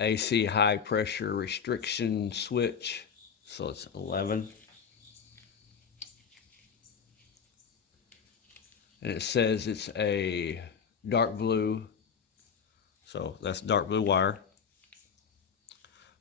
AC high pressure restriction switch. So it's 11. And it says it's a dark blue. So that's dark blue wire.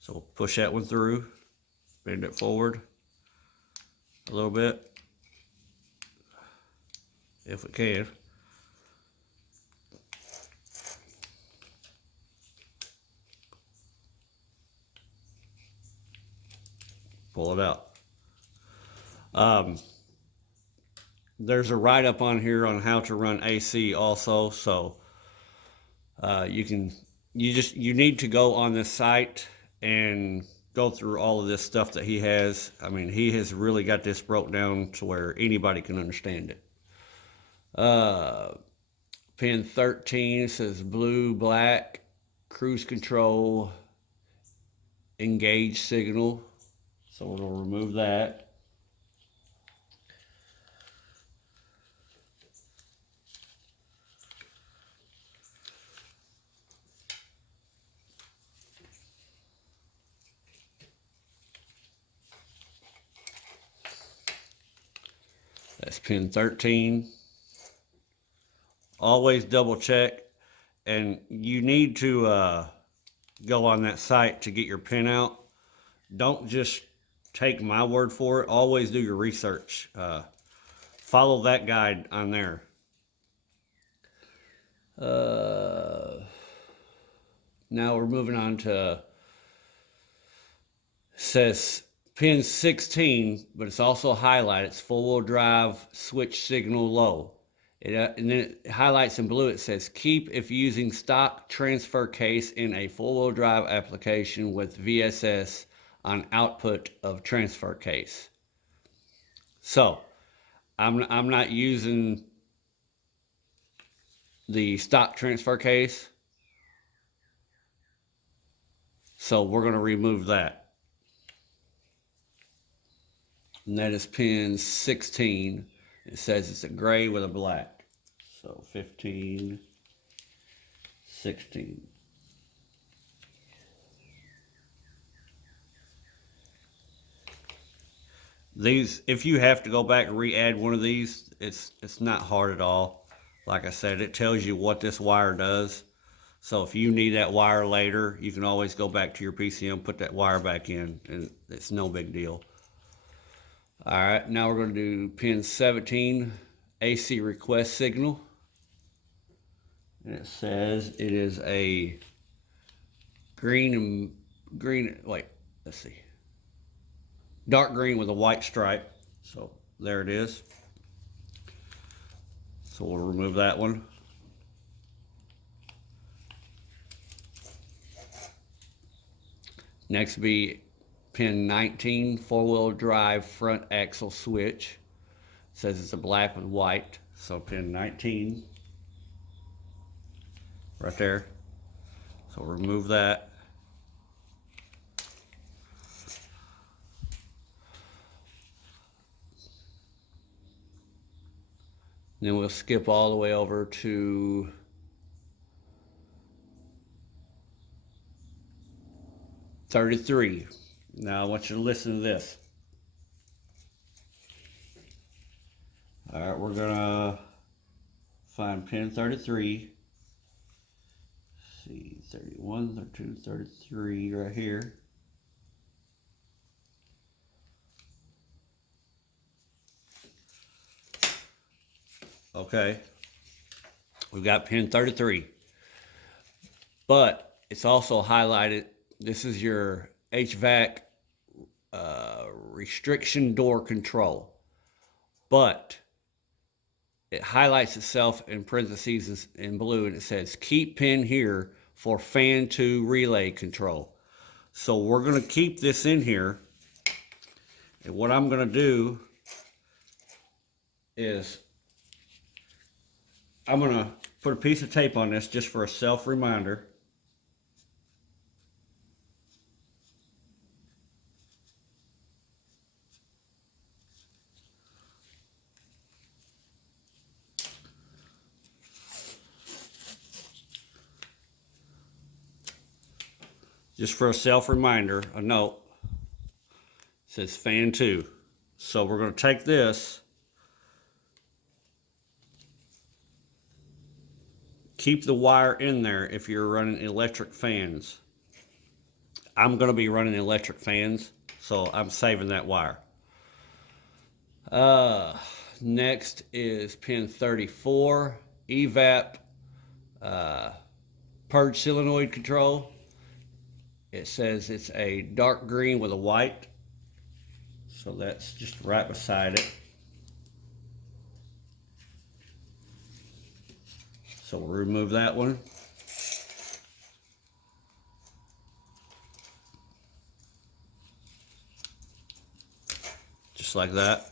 So we'll push that one through, bend it forward a little bit, if we can. Pull it out. There's a write-up on here on how to run AC also, so you need to go on this site and go through all of this stuff that he has. I mean, he has really got this broke down to where anybody can understand it. Pin 13 says blue, black, cruise control, engage signal. So we're going to remove that. That's pin 13. Always double check, and you need to go on that site to get your pin out. Don't just take my word for it. Always do your research. Follow that guide on there. Now we're moving on to, says pin 16, but it's also highlighted. It's four-wheel drive switch signal low. And then it highlights in blue, it says keep if using stock transfer case in a four-wheel drive application with VSS on output of transfer case. So I'm not using the stock transfer case, so we're going to remove that. And that is pin 16. It says it's a gray with a black. So 15, 16. These, if you have to go back and re-add one of these, it's not hard at all. Like I said, it tells you what this wire does. So if you need that wire later, you can always go back to your PCM, put that wire back in, and it's no big deal. All right, now we're going to do pin 17, AC request signal. And it says it is a let's see, dark green with a white stripe. So there it is. So we'll remove that one. Next be pin 19, four-wheel drive front axle switch. It says it's a black with white. So pin 19, right there. So remove that. Then we'll skip all the way over to .33. Now I want you to listen to this. All right, we're gonna find pin 33. See, 31, 32, 33 right here. Okay, we've got pin 33, but it's also highlighted. This is your HVAC restriction door control, but it highlights itself in parentheses in blue, and it says keep pin here for fan to relay control. So we're going to keep this in here, and what I'm going to do is I'm going to put a piece of tape on this just for a self reminder. Just for a self reminder, a note, it says fan 2. So we're going to take this, keep the wire in there if you're running electric fans. I'm going to be running electric fans, so I'm saving that wire. Next is pin 34, evap purge solenoid control. It says it's a dark green with a white, so that's just right beside it. So we'll remove that one. Just like that.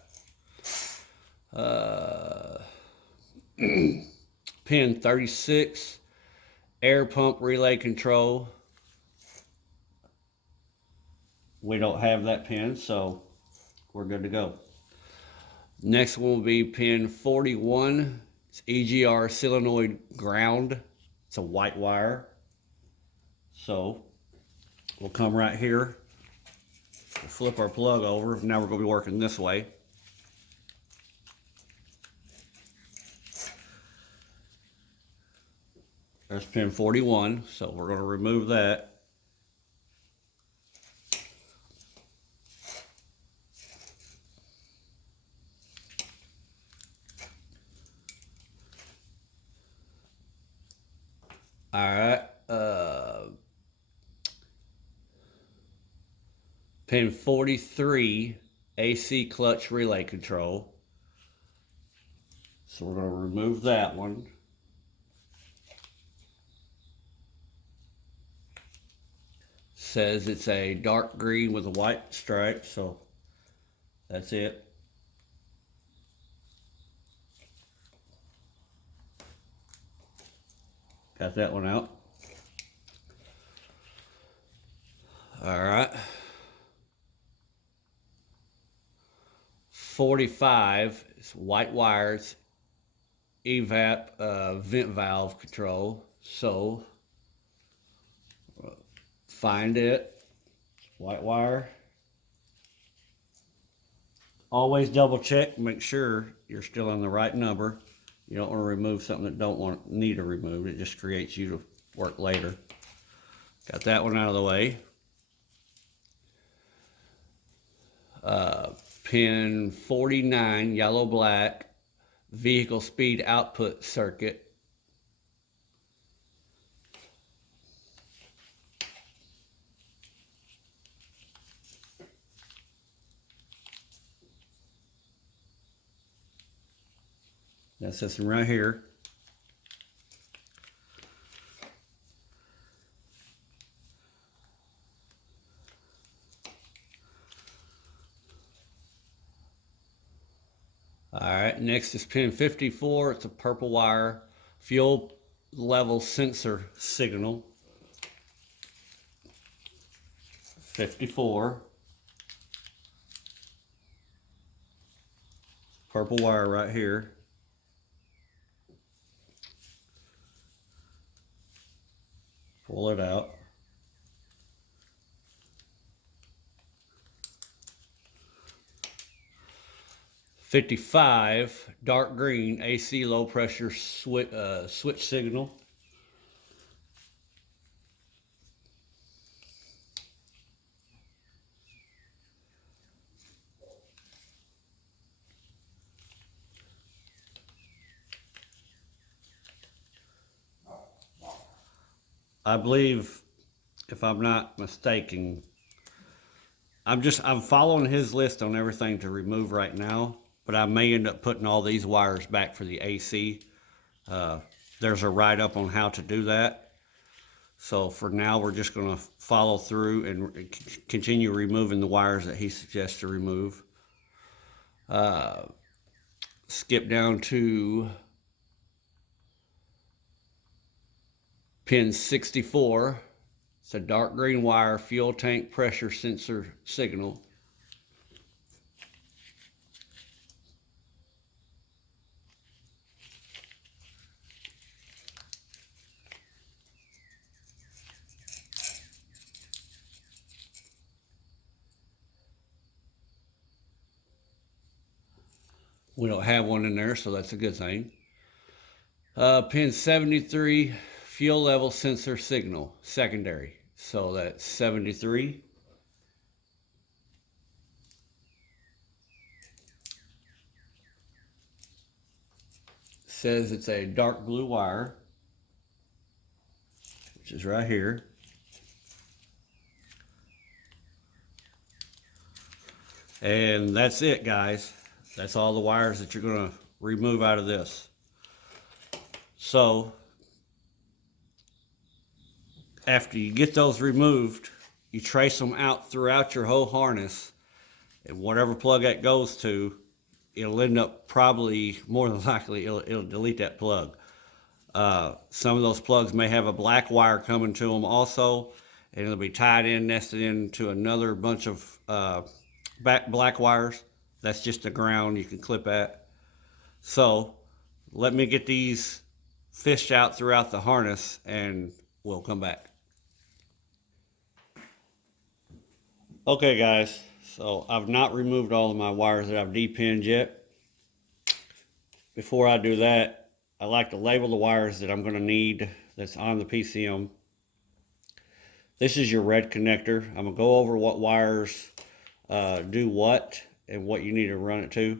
Pin 36, air pump relay control. We don't have that pin, so we're good to go. Next one will be pin 41. It's EGR solenoid ground. It's a white wire. So we'll come right here. We'll flip our plug over. Now we're going to be working this way. There's pin 41, so we're going to remove that. All right. Pin 43, AC clutch relay control. So we're going to remove that one. Says it's a dark green with a white stripe, so that's it. Got that one out. All right. 45 is white wires, evap vent valve control. So find it, white wire. Always double check, make sure you're still on the right number. You don't want to remove something that don't need to remove. It just creates you to work later. Got that one out of the way. Pin 49, yellow black, vehicle speed output circuit. That's this one right here. All right, next is pin 54. It's a purple wire, fuel level sensor signal. 54. Purple wire right here. Pull it out. .55 dark green AC low pressure switch signal. I believe, if I'm not mistaken, I'm following his list on everything to remove right now, but I may end up putting all these wires back for the AC. There's a write-up on how to do that. So for now, we're just going to follow through and continue removing the wires that he suggests to remove. Skip down to pin 64. It's a dark green wire, fuel tank pressure sensor signal. We don't have one in there, so that's a good thing. Pin 73, fuel level sensor signal, secondary. So that's 73. Says it's a dark blue wire, which is right here. And that's it, guys. That's all the wires that you're going to remove out of this. So after you get those removed, you trace them out throughout your whole harness, and whatever plug that goes to, it'll end up probably, more than likely, it'll delete that plug. Some of those plugs may have a black wire coming to them also, and it'll be tied in, nested into another bunch of black wires. That's just the ground you can clip at. So let me get these fished out throughout the harness and we'll come back. Okay guys, so I've not removed all of my wires that I've depinned yet. Before I do that, I like to label the wires that I'm going to need that's on the PCM. This is your red connector. I'm going to go over what wires do what and what you need to run it to.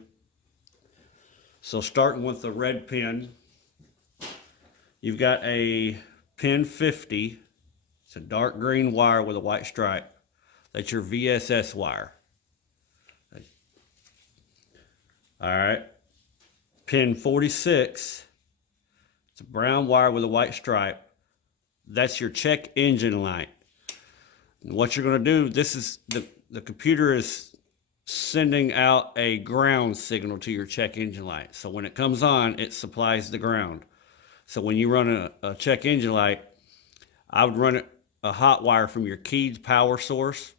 So starting with the red pin, you've got a pin 50. It's a dark green wire with a white stripe. That's your VSS wire. All right. Pin 46. It's a brown wire with a white stripe. That's your check engine light. And what you're going to do, this is the computer is sending out a ground signal to your check engine light. So when it comes on, it supplies the ground. So when you run a check engine light, I would run a hot wire from your keyed power source.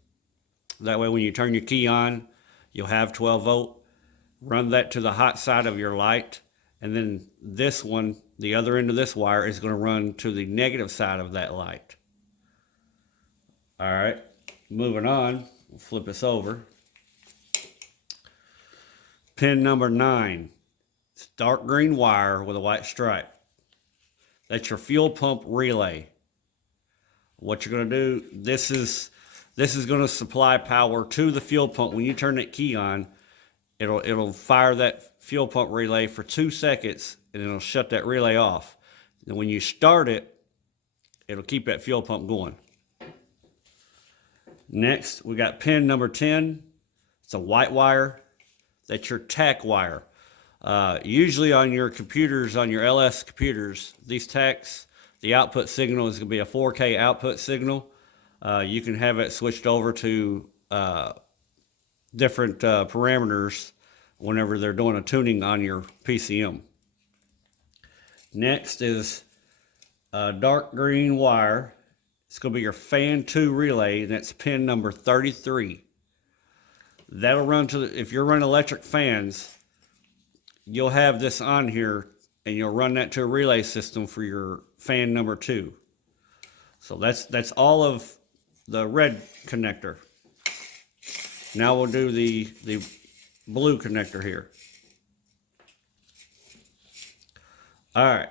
That way when you turn your key on, you'll have 12 volt. Run that to the hot side of your light. And then this one, the other end of this wire, is going to run to the negative side of that light. All right, moving on, we'll flip this over. Pin number 9, it's dark green wire with a white stripe. That's your fuel pump relay. What you're going to do, this is going to supply power to the fuel pump. When you turn that key on, it'll fire that fuel pump relay for 2 seconds, and it'll shut that relay off. And when you start it, it'll keep that fuel pump going. Next, we got pin number 10. It's a white wire. That's your TAC wire. Usually on your computers, on your LS computers, these TACs, the output signal is going to be a 4K output signal. You can have it switched over to different parameters whenever they're doing a tuning on your PCM. Next is a dark green wire. It's going to be your fan 2 relay, and that's pin number 33. That'll run to if you're running electric fans, you'll have this on here, and you'll run that to a relay system for your fan number 2. So that's all of the red connector. Now we'll do the blue connector here. All right.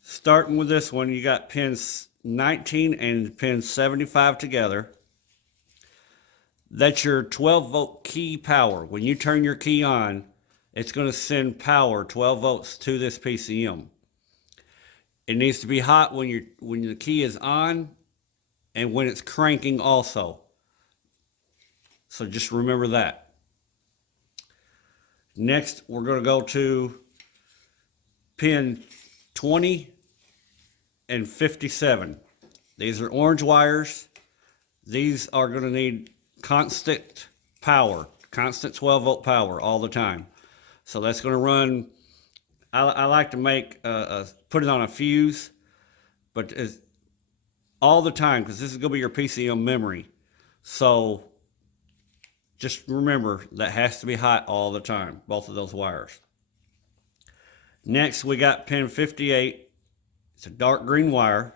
Starting with this one, you got pins 19 and pin 75 together. That's your 12 volt key power. When you turn your key on, it's going to send power 12 volts to this PCM. It needs to be hot when the key is on and when it's cranking also. So just remember that. Next, we're going to go to pin 20 and 57. These are orange wires. These are going to need constant power, constant 12 volt power all the time. So that's going to run, I like to make, put it on a fuse, but it's all the time, because this is going to be your PCM memory. So just remember that has to be hot all the time, both of those wires. Next, we got pin 58. It's a dark green wire.